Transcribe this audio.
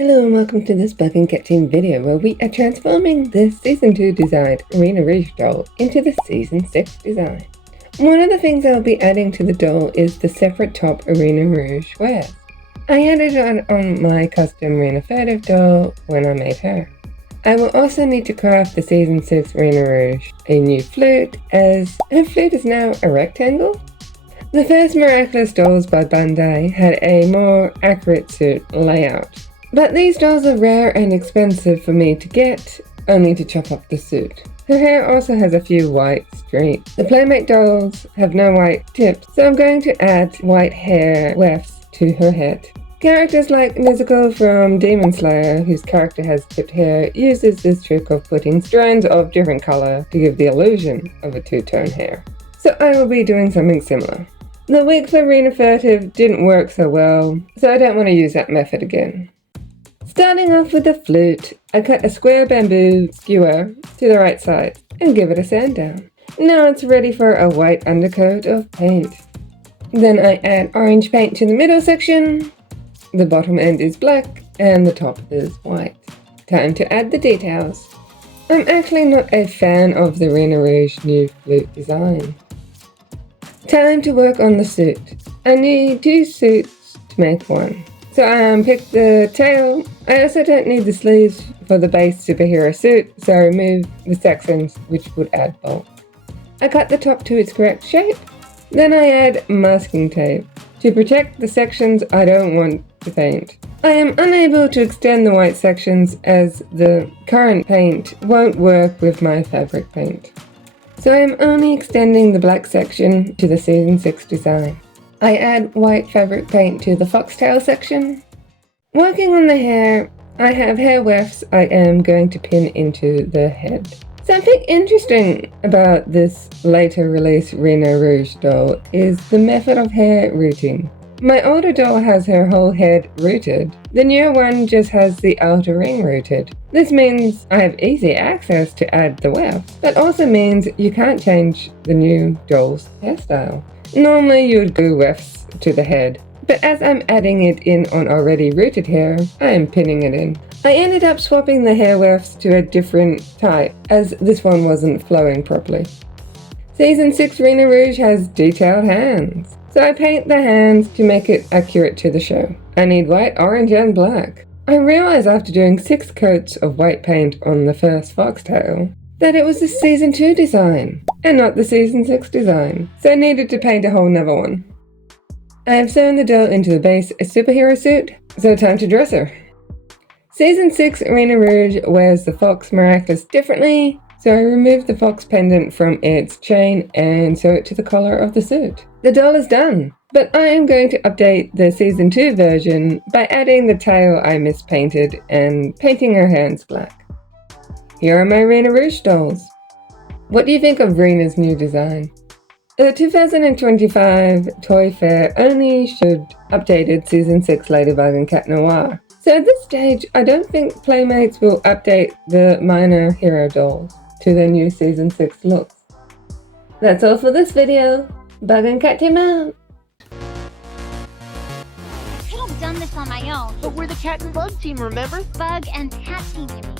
Hello and welcome to this Bug and Cat Team video where we are transforming the Season 2 designed Rena Rouge doll into the Season 6 design. One of the things I'll be adding to the doll is the separate top Rena Rouge wears. I added it on my custom Rena Furtive doll when I made her. I will also need to craft the Season 6 Rena Rouge a new flute, as her flute is now a rectangle. The first Miraculous dolls by Bandai had a more accurate suit layout. But these dolls are rare and expensive for me to get, only to chop up the suit. Her hair also has a few white streaks. The Playmate dolls have no white tips, so I'm going to add white hair wefts to her head. Characters like Nezuko from Demon Slayer, whose character has tipped hair, uses this trick of putting strands of different color to give the illusion of a two-tone hair. So I will be doing something similar. The wig for Rena Furtive didn't work so well, so I don't want to use that method again. Starting off with the flute, I cut a square bamboo skewer to the right side and give it a sand down. Now it's ready for a white undercoat of paint. Then I add orange paint to the middle section. The bottom end is black and the top is white. Time to add the details. I'm actually not a fan of the Rena Rouge new flute design. Time to work on the suit. I need 2 suits to make one. So I picked the tail. I also don't need the sleeves for the base superhero suit, so I removed the sections which would add bulk. I cut the top to its correct shape. Then I add masking tape to protect the sections I don't want to paint. I am unable to extend the white sections as the current paint won't work with my fabric paint. So I am only extending the black section to the Season 6 design. I add white fabric paint to the foxtail section. Working on the hair, I have hair wefts I am going to pin into the head. Something interesting about this later release Rena Rouge doll is the method of hair rooting. My older doll has her whole head rooted. The newer one just has the outer ring rooted. This means I have easy access to add the wefts, but also means you can't change the new doll's hairstyle. Normally you would glue wefts to the head, but as I'm adding it in on already rooted hair, I am pinning it in. I ended up swapping the hair wefts to a different type, as this one wasn't flowing properly. Season 6 Rena Rouge has detailed hands, so I paint the hands to make it accurate to the show. I need white, orange and black. I realized after doing 6 coats of white paint on the first foxtail that it was the Season 2 design and not the Season 6 design, so I needed to paint a whole nother one. I have sewn the doll into the base superhero suit, so time to dress her. Season 6 Rena Rouge wears the Fox Miraculous differently, so I removed the fox pendant from its chain and sew it to the collar of the suit. The doll is done, but I am going to update the Season 2 version by adding the tail I mispainted and painting her hands black. Here are my Rena Rouge dolls. What do you think of Rena's new design? The 2025 Toy Fair only showed updated Season 6 Ladybug and Cat Noir. So at this stage, I don't think Playmates will update the minor hero dolls to their new Season 6 looks. That's all for this video. Bug and Cat Team out! I could have done this on my own. But we're the Cat and Bug team, remember? Bug and Cat Team, you mean?